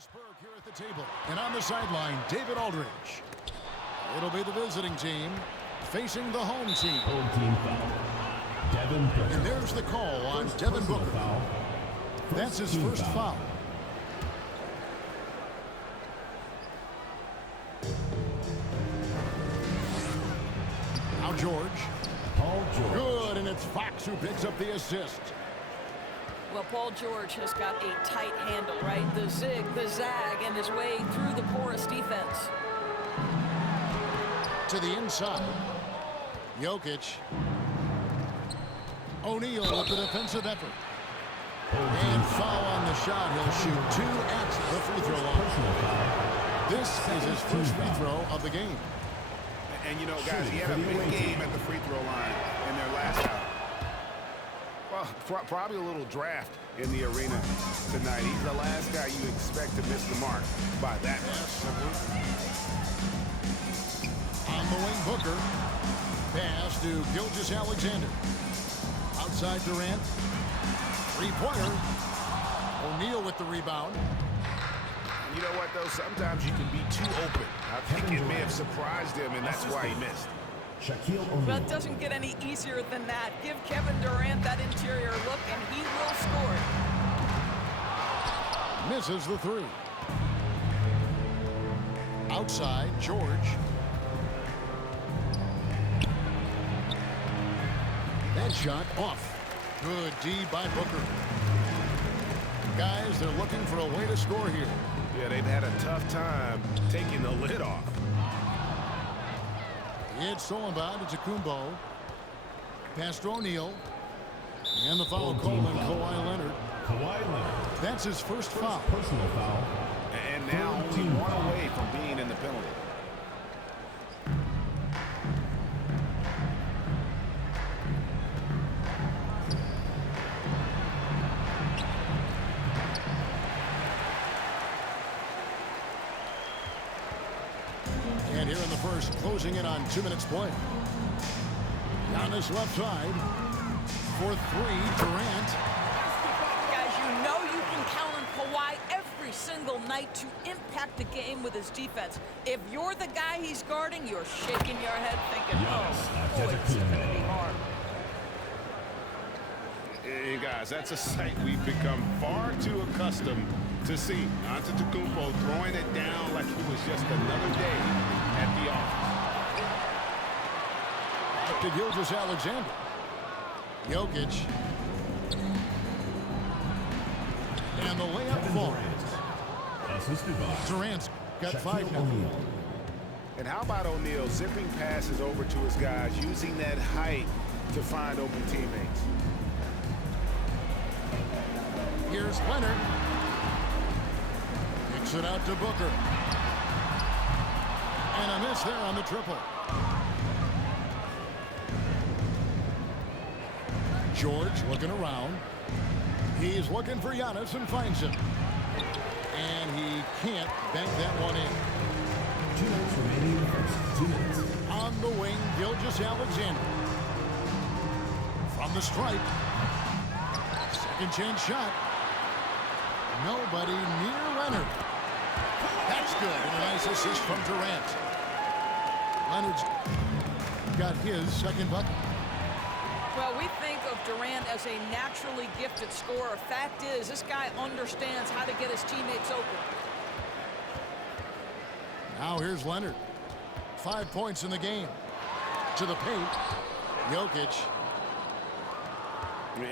Harrisburg here at the table. And on the sideline, David Aldridge. It'll be the visiting team facing the home team. Home team foul. Devin Booker. And there's the call on Devin Booker. Foul. That's his first foul. Now George. Paul George. Good, and it's Fox who picks up the assist. Well, Paul George has got a tight handle, right? The zig, the zag, and his way through the porous defense. To the inside. Jokic. O'Neal with the defensive effort. And foul on the shot. He'll shoot 2 at the free throw line. This is his first free throw of the game. And you know, guys, he had a big game at the free throw line in their last out. Well, probably a little draft in the arena tonight. He's the last guy you expect to miss the mark by that much. On the wing, Booker. Pass to Gilgeous-Alexander. Outside Durant. Three-pointer. O'Neal with the rebound. You know what, though? Sometimes you can be too open. I think it may have surprised him, and that's why he missed. Shaquille O'Neal. But it doesn't get any easier than that. Give Kevin Durant that interior look, and he will score. Misses the three. Outside, George. That shot off. Good D by Booker. Guys, they're looking for a way to score here. Yeah, they've had a tough time taking the lid off. It's stolen by Antetokounmpo. Pass to O'Neal. And the foul called on Kawhi Leonard. Kawhi Leonard. That's his first foul. Personal foul. And now only one away from being in the penalty. And here in the first, closing in on 2 minutes play. On this left side, for three, Durant. Guys, you know you can count on Kawhi every single night to impact the game with his defense. If you're the guy he's guarding, you're shaking your head thinking, oh, boy, it's going to be hard. Hey, guys, that's a sight we've become far too accustomed to see. Antetokounmpo throwing it down like it was just another day at the office. To Gilgeous-Alexander. Jokic. And the layup falls. Assisted by Durant's got Shaquille 5 now. O'Neal. And how about O'Neal zipping passes over to his guys, using that height to find open teammates? Here's Leonard. Kicks it out to Booker. And a miss there on the triple. George looking around. He's looking for Giannis and finds him. And he can't bank that one in. 2 minutes remaining in the first. 2 minutes. On the wing, Gilgeous-Alexander. From the stripe. Second chance shot. Nobody near Leonard. That's good. And a nice assist from Durant. Leonard's got his second bucket. Well, we think of Durant as a naturally gifted scorer. Fact is, this guy understands how to get his teammates open. Now here's Leonard. 5 points in the game. To the paint. Jokic.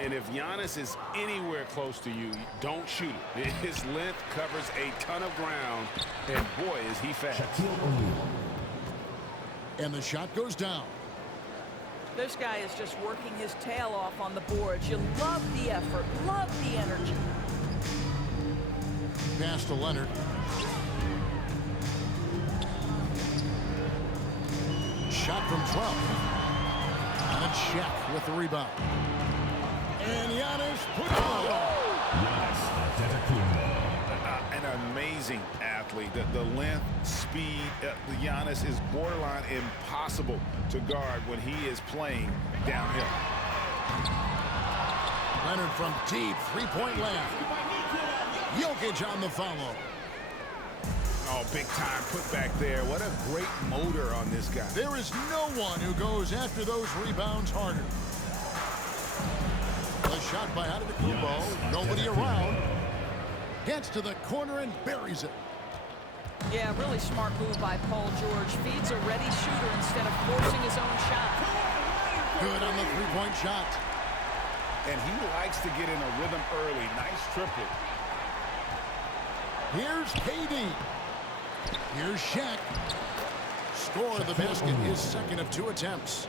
And if Giannis is anywhere close to you, don't shoot it. His length covers a ton of ground, and boy, is he fast. Shaquille O'Neal. And the shot goes down. This guy is just working his tail off on the boards. You love the effort, love the energy. Pass to Leonard. Shot from 12. And it's Shaq with the rebound. And Giannis put it on. Giannis Antetokounmpo. An amazing athlete. The length, speed, Giannis is borderline impossible to guard when he is playing downhill. Leonard from deep, three-point land. Jokic on the follow. Oh, big time put back there. What a great motor on this guy. There is no one who goes after those rebounds harder. A shot by Antetokounmpo. Nobody around. Gets to the corner and buries it. Yeah, really smart move by Paul George. Feeds a ready shooter instead of forcing his own shot. Good on the three-point shot. And he likes to get in a rhythm early. Nice triple. Here's KD. Here's Shaq. Score the basket, his second of 2 attempts.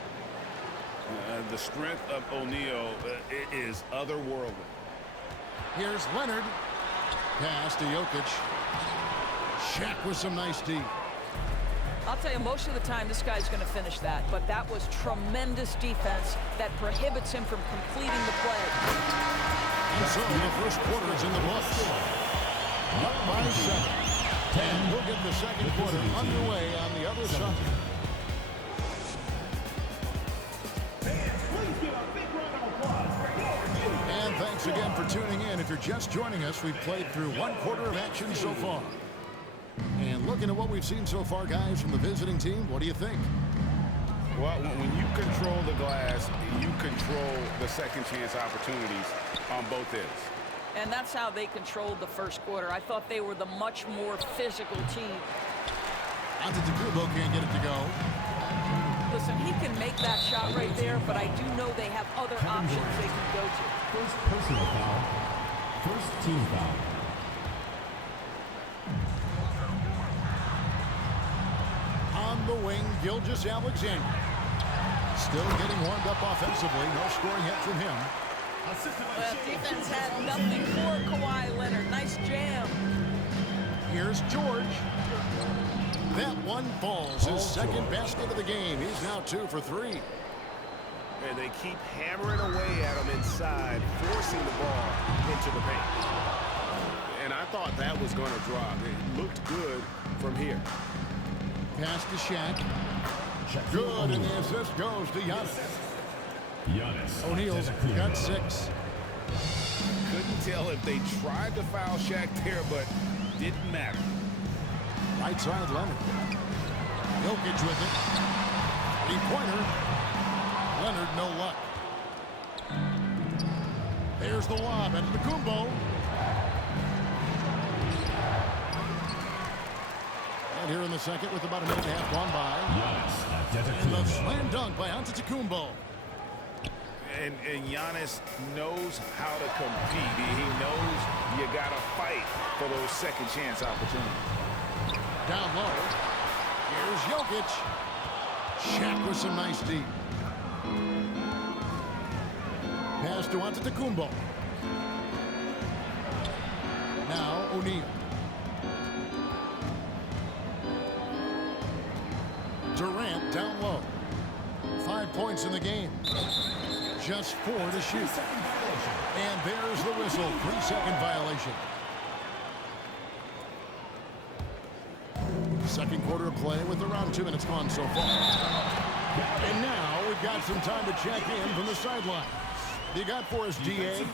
The strength of O'Neal is otherworldly. Here's Leonard. Pass to Jokic. Shaq with some nice D. I'll tell you, most of the time this guy's going to finish that, but that was tremendous defense that prohibits him from completing the play. And so the first quarter is in the books. Up by 7. And we'll get the second quarter underway on the other side. And thanks again for tuning in. If you're just joining us, we've played through 1 quarter of action so far. And looking at what we've seen so far, guys, from the visiting team, what do you think? Well, when you control the glass, you control the second chance opportunities on both ends. And that's how they controlled the first quarter. I thought they were the much more physical team. Antetokounmpo can't get it to go. Listen, he can make that shot right there, but I do know they have other options they can go to. First personal foul. First team foul. On the wing, Gilgeous-Alexander. Still getting warmed up offensively. No scoring yet from him. Well, defense had nothing for Kawhi Leonard. Nice jam. Here's George. That one falls. His second basket of the game. He's now 2 for 3. And they keep hammering away at him inside, forcing the ball into the paint. And I thought that was going to drop. It looked good from here. Pass to Shaq. Good, and the assist goes to Giannis. O'Neal's got 6. Couldn't tell if they tried to foul Shaq there, but didn't matter. Right side, Leonard. Jokic with it. 3-pointer. Leonard, no luck. There's the lob at Antetokounmpo. And here in the second with about a minute and a half gone by. And the slam dunk by Antetokounmpo. And Giannis knows how to compete. He knows you got to fight for those second chance opportunities. Down low. Here's Jokic. Shaq with some nice D. Pass to Antetokounmpo. Now O'Neal. Durant down low. 5 points in the game. Just 4 to shoot. And there's the whistle. 3-second violation. Second quarter of play with around 2 minutes gone so far. And now we've got some time to check in from the sideline. You got for us, GA?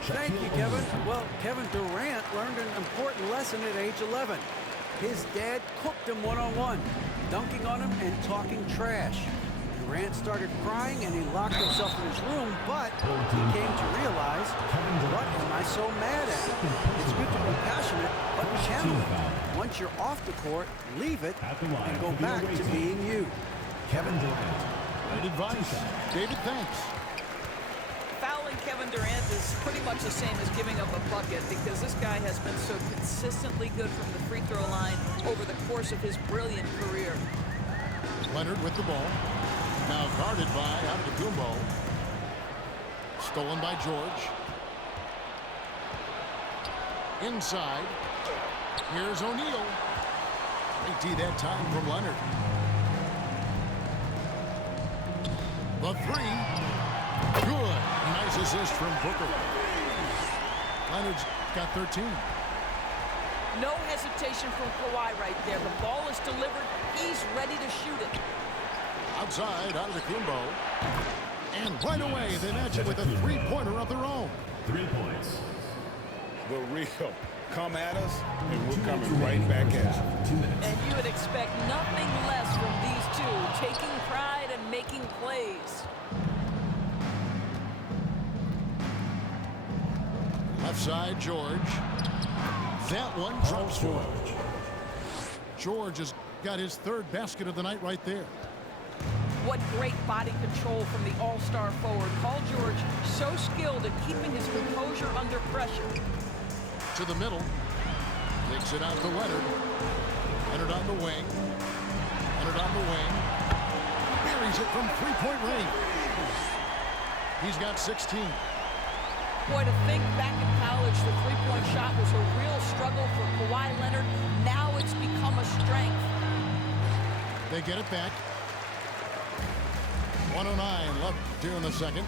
Thank you, Kevin. Well, Kevin Durant learned an important lesson at age 11. His dad cooked him one-on-one, dunking on him and talking trash. Durant started crying and he locked himself in his room, but he came to realize, what am I so mad at? It's good to be passionate, but channel it. Once you're off the court, leave it and go back to being you. Kevin Durant. Good advice. David, thanks. Fouling Kevin Durant is pretty much the same as giving up a bucket because this guy has been so consistently good from the free throw line over the course of his brilliant career. Leonard with the ball. Now guarded by Antetokounmpo. Stolen by George. Inside. Here's O'Neal. Great D that time from Leonard. The 3. Good. Nice assist from Booker. Leonard's got 13. No hesitation from Kawhi right there. The ball is delivered. He's ready to shoot it. Outside, Antetokounmpo. And right away, they match it with a 3-pointer of their own. 3 points. the real. Come at us, and we're coming right back at you. And you would expect nothing less from these two, taking pride and making plays. Left side, George. That one drops for George has got his third basket of the night right there. What great body control from the all-star forward. Paul George, so skilled at keeping his composure under pressure. To the middle. Takes it out to Leonard. Leonard on the wing. Leonard on the wing. Buries it from three-point range. He's got 16. Boy, to think back in college, the three-point shot was a real struggle for Kawhi Leonard. Now it's become a strength. They get it back. 109 left here in the second.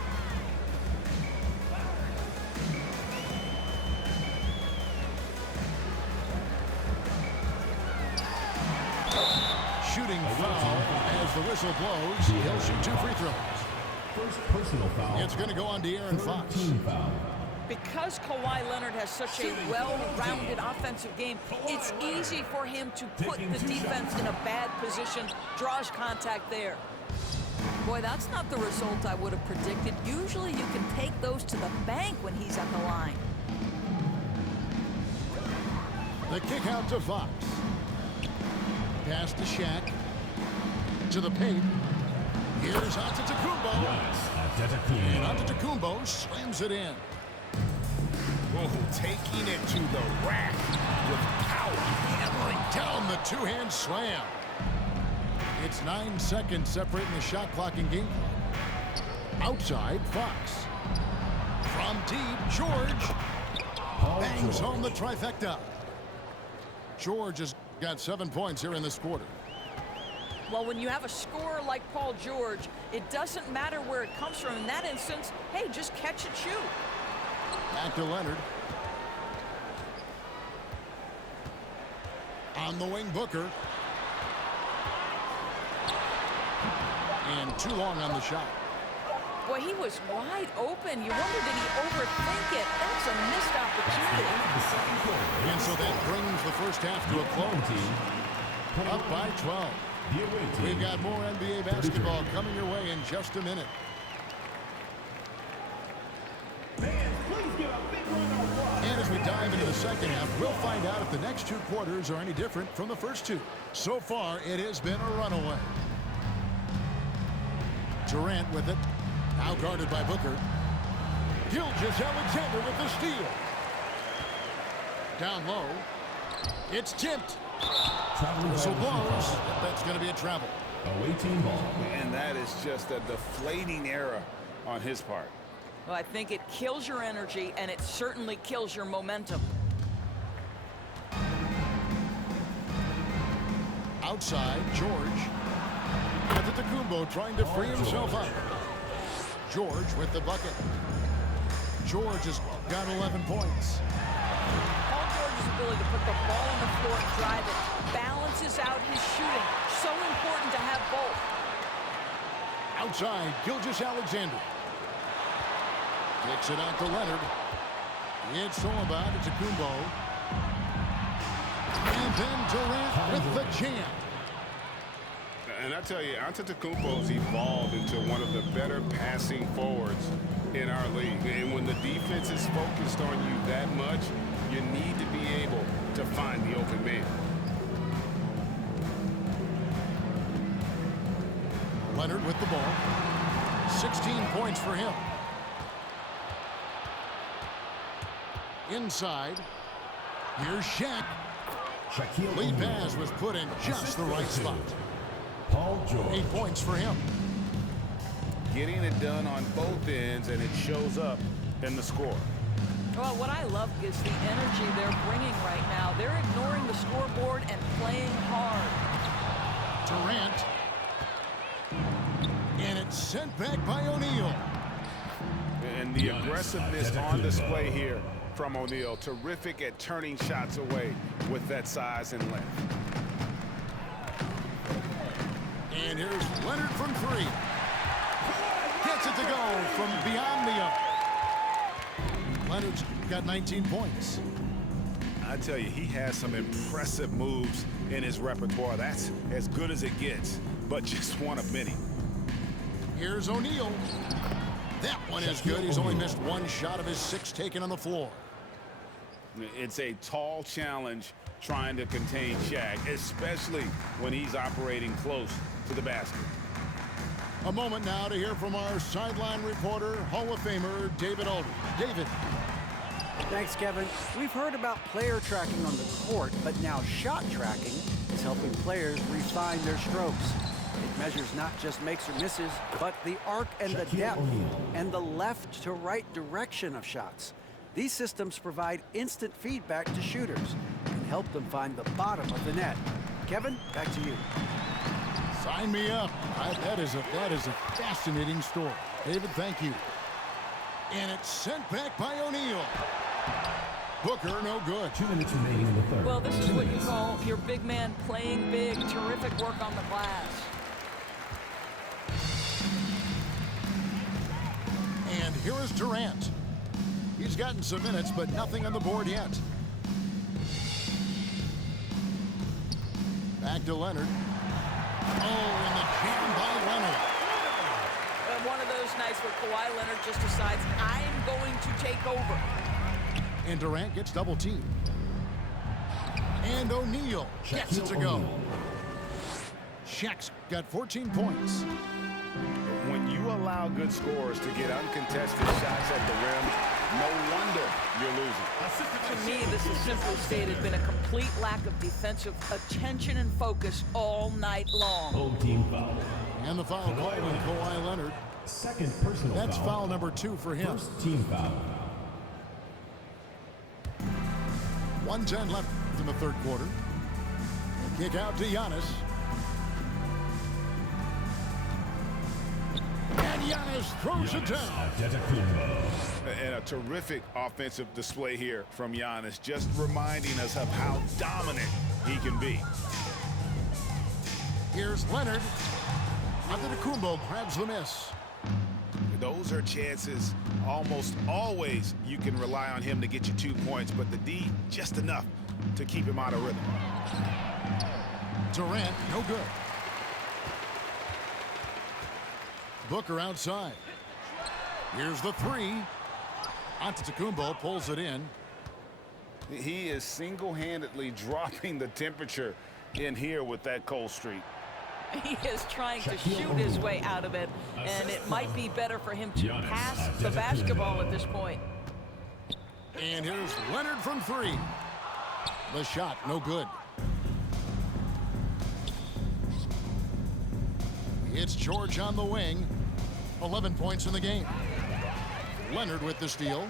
Shooting foul as the whistle blows. He'll shoot 2 free throws. First personal foul. It's going to go on De'Aaron Fox. Team foul. Because Kawhi Leonard has such a well-rounded offensive game, it's easy for him to put the defense in a bad position, draws contact there. Boy, that's not the result I would have predicted. Usually you can take those to the bank when he's at the line. The kick out to Fox. Pass to Shaq. To the paint. Here's Antetokounmpo. Yes, And Antetokounmpo. Antetokounmpo slams it in. Oh, taking it to the rack with power. Hammering down the two-hand slam. It's 9 seconds separating the shot clock and game clock. Outside, Fox. From deep, George. Bangs home the trifecta. George has got 7 points here in this quarter. Well, when you have a scorer like Paul George, it doesn't matter where it comes from. In that instance, hey, just catch and shoot. Back to Leonard. On the wing, Booker. And too long on the shot. Boy, he was wide open. You wonder, did he overthink it? That's a missed opportunity. And so that brings the first half to a close. Up by 12. We've got more NBA basketball coming your way in just a minute. And as we dive into the second half, we'll find out if the next 2 quarters are any different from the first 2. So far, it has been a runaway. Durant with it. Now guarded by Booker. Gilgeous-Alexander with the steal. Down low. It's tipped. Whistle blows. That's going to be a travel. Away team ball. And that is just a deflating error on his part. Well, I think it kills your energy, and it certainly kills your momentum. Outside, George. Antetokounmpo trying to free himself up. George with the bucket. George has got 11 points. Paul George's ability to put the ball on the floor and drive it balances out his shooting. So important to have both. Outside, Gilgeous-Alexander. Kicks it out to Leonard. It's all about Antetokounmpo. And then Durant with the jam. And I tell you, Antetokounmpo's evolved into one of the better passing forwards in our league. And when the defense is focused on you that much, you need to be able to find the open man. Leonard with the ball. 16 points for him. Inside. Here's Shaq. Lead pass was put in just the right spot. Paul George. 8 points for him. Getting it done on both ends, and it shows up in the score. Well, what I love is the energy they're bringing right now. They're ignoring the scoreboard and playing hard. Durant. And it's sent back by O'Neal. And the aggressiveness on display here from O'Neal. Terrific at turning shots away with that size and length. And here's Leonard from 3. Gets it to go from beyond the arc. Leonard's got 19 points. I tell you, he has some impressive moves in his repertoire. That's as good as it gets, but just one of many. Here's O'Neal. That one is good. He's only missed one shot of his 6 taken on the floor. It's a tall challenge trying to contain Shaq, especially when he's operating close to the basket. A moment now to hear from our sideline reporter, Hall of Famer David Aldridge. David. Thanks, Kevin. We've heard about player tracking on the court, but now shot tracking is helping players refine their strokes. It measures not just makes or misses, but the arc and the depth and the left to right direction of shots. These systems provide instant feedback to shooters and help them find the bottom of the net. Kevin, back to you. Sign me up. That is a fascinating story. David, thank you. And it's sent back by O'Neal. Booker, no good. 2 minutes remaining in the third. Well, this is what you call your big man playing big. Terrific work on the glass. And here is Durant. He's gotten some minutes, but nothing on the board yet. Back to Leonard. Oh, and the jam by Leonard. One of those nights where Kawhi Leonard just decides, I'm going to take over. And Durant gets double teamed. And O'Neal gets it to go. Shaq's got 14 points. When you allow good scorers to get uncontested shots at the rim, no wonder you're losing. To me, this has simply stated been a complete lack of defensive attention and focus all night long. Home team foul. And the foul called on Kawhi Leonard. Second personal foul. That's foul number 2 for him. First team foul. 1:10 left in the third quarter. Kick out to Giannis. And Giannis throws it down. And a terrific offensive display here from Giannis, just reminding us of how dominant he can be. Here's Leonard. Antetokounmpo grabs the miss. Those are chances almost always you can rely on him to get you 2 points, but the D just enough to keep him out of rhythm. Durant, no good. Booker outside. Here's the 3. Antetokounmpo pulls it in. He is single-handedly dropping the temperature in here with that cold streak. He is trying to shoot his way out of it, and it might be better for him to pass the basketball at this point. And here's Leonard from 3. The shot, no good. It's George on the wing. 11 points in the game. Leonard with the steal.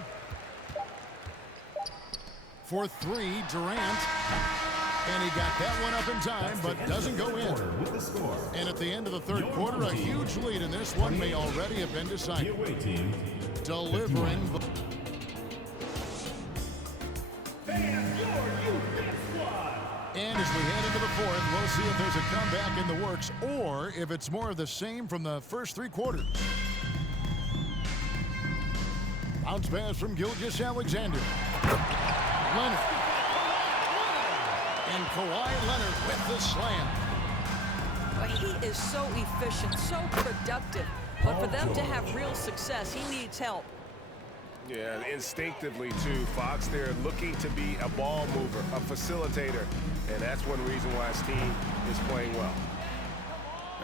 For 3, Durant. And he got that one up in time, but doesn't go in. And at the end of the third quarter, a huge lead in this one may already have been decided. Delivering. And as we head into the fourth, we'll see if there's a comeback in the works or if it's more of the same from the first 3 quarters. Bounce pass from Gilgeous-Alexander. Leonard. And Kawhi Leonard with the slam. Well, he is so efficient, so productive. But for them to have real success, he needs help. Yeah, instinctively, too. Fox, they're looking to be a ball mover, a facilitator. And that's one reason why his team is playing well.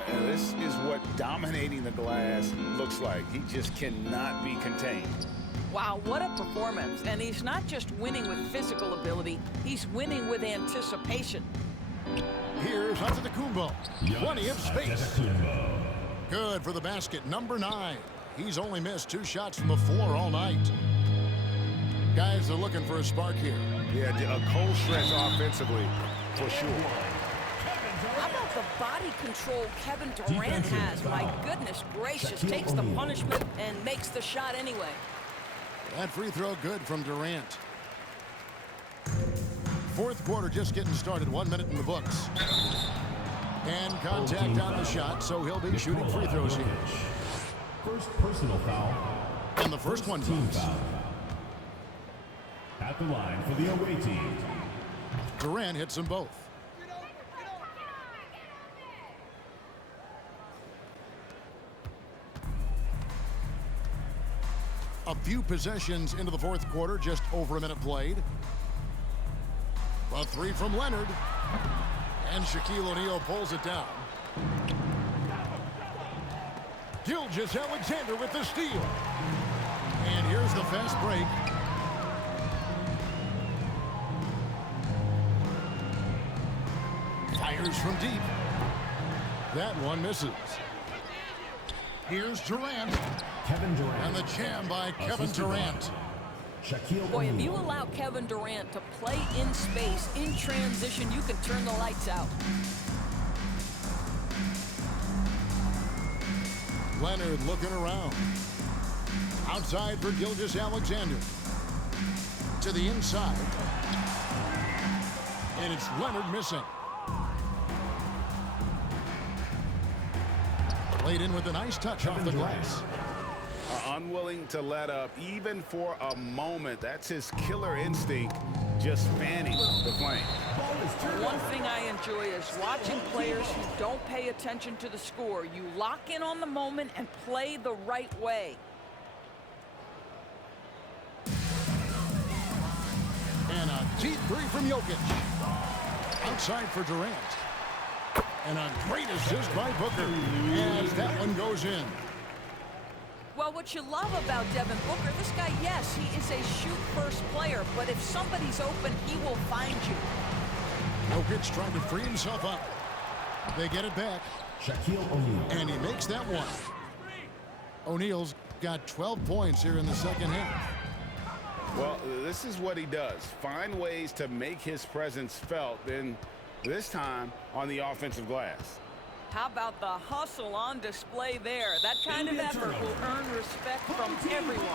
And this is what dominating the glass looks like. He just cannot be contained. Wow, what a performance. And he's not just winning with physical ability, he's winning with anticipation. Here's Antetokounmpo. Plenty of space. Good for the basket, number 9. He's only missed 2 shots from the floor all night. Guys are looking for a spark here. Yeah, a cold stretch offensively, for sure. How about the body control Kevin Durant has? My goodness gracious, takes the punishment and makes the shot anyway. That free throw good from Durant. Fourth quarter just getting started. 1 minute in the books. And contact on the shot, so he'll be shooting free throws here. First personal foul. And the first one Team comes. foul. At the line for the away team. Durant hits them both. A few possessions into the fourth quarter, just over a minute played. A three from Leonard. And Shaquille O'Neal pulls it down. Gilgeous-Alexander with the steal. And here's the fast break. Fires from deep. That one misses. Here's Durant. Kevin Durant. And the jam by Kevin Durant. Shaquille Boy, if O'Neal. you allow Kevin Durant to play in space, in transition, you can turn the lights out. Leonard looking around. Outside for Gilgeous-Alexander. To the inside. And it's Leonard missing. Played in with a nice touch off the glass. Unwilling to let up even for a moment. That's his killer instinct, just fanning the flame. One thing I enjoy is watching players who don't pay attention to the score. You lock in on the moment and play the right way. And a deep three from Jokic. Outside for Durant. And a great assist by Booker as that one goes in. Well, what you love about Devin Booker, this guy, yes, he is a shoot-first player, but if somebody's open, he will find you. Jokic trying to free himself up. They get it back. Shaquille O'Neal. And he makes that one. O'Neal's got 12 points here in the second half. Well, this is what he does. Find ways to make his presence felt, then this time on the offensive glass. How about the hustle on display there? That kind of effort will earn respect from everyone.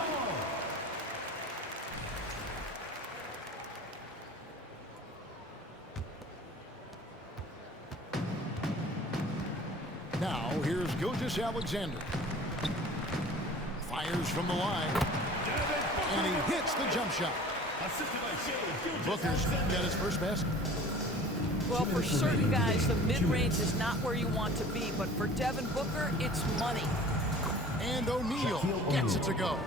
Now, here's Gilgeous-Alexander. Fires from the line. And he hits the jump shot. Booker's got his first basket. Well, for certain guys, the mid-range is not where you want to be, but for Devin Booker, it's money. And O'Neal gets it to go.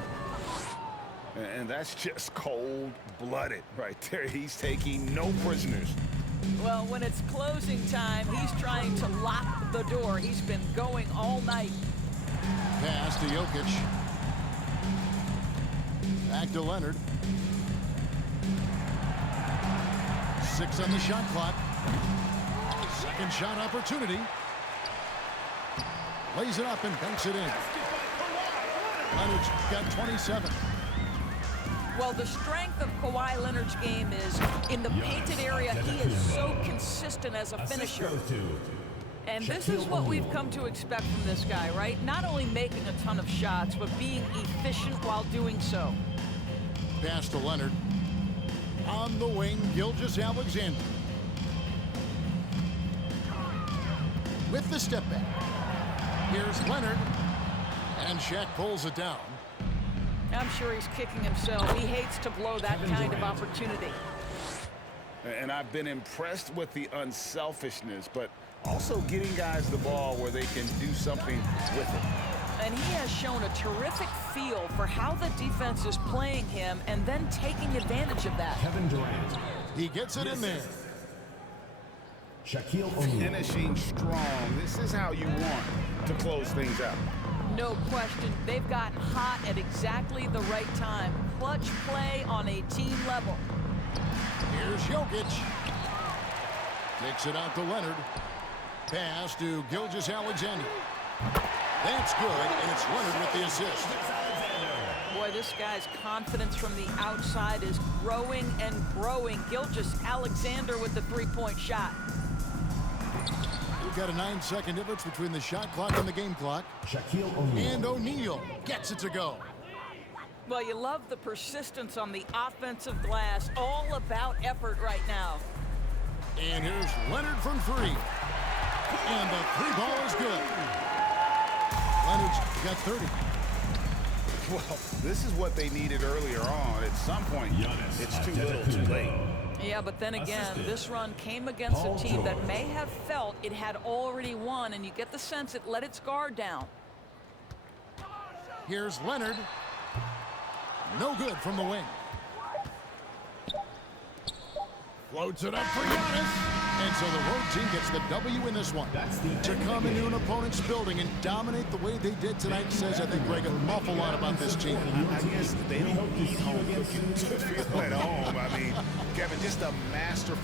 And that's just cold-blooded right there. He's taking no prisoners. Well, when it's closing time, he's trying to lock the door. He's been going all night. Pass to Jokic. Back to Leonard. 6 on the shot clock. Second shot opportunity. Lays it up and banks it in. Leonard's got 27. Well, the strength of Kawhi Leonard's game is in the painted area. He is so consistent as a finisher. And this is what we've come to expect from this guy, right? Not only making a ton of shots, but being efficient while doing so. Pass to Leonard. On the wing, Gilgeous-Alexander. With the step back. Here's Leonard. And Shaq pulls it down. I'm sure he's kicking himself. He hates to blow that kind of opportunity. And I've been impressed with the unselfishness, but also getting guys the ball where they can do something with it. And he has shown a terrific feel for how the defense is playing him and then taking advantage of that. Kevin Durant. He gets it in there. Shaquille O'Neal. Finishing strong. This is how you want to close things out. No question. They've gotten hot at exactly the right time. Clutch play on a team level. Here's Jokic. Takes it out to Leonard. Pass to Gilgeous-Alexander. That's good, and it's Leonard with the assist. Boy, this guy's confidence from the outside is growing and growing. Gilgeous-Alexander with the three-point shot. We've got a 9-second difference between the shot clock and the game clock. Shaquille O'Neal. And O'Neal gets it to go. Well, you love the persistence on the offensive glass. All about effort right now. And here's Leonard from 3. And the 3 ball is good. Leonard's got 30. Well, this is what they needed earlier on. At some point, it's too little, too late. Yeah, but then again, this run came against a team that may have felt it had already won, and you get the sense it let its guard down. Here's Leonard. No good from the wing. Floats it up for Giannis. And so the road team gets the W in this one. To come into an opponent's building and dominate the way they did tonight says, I think, Greg, an awful lot about this team. I guess they don't need home cooking to feel at home. I mean, Kevin, just a masterful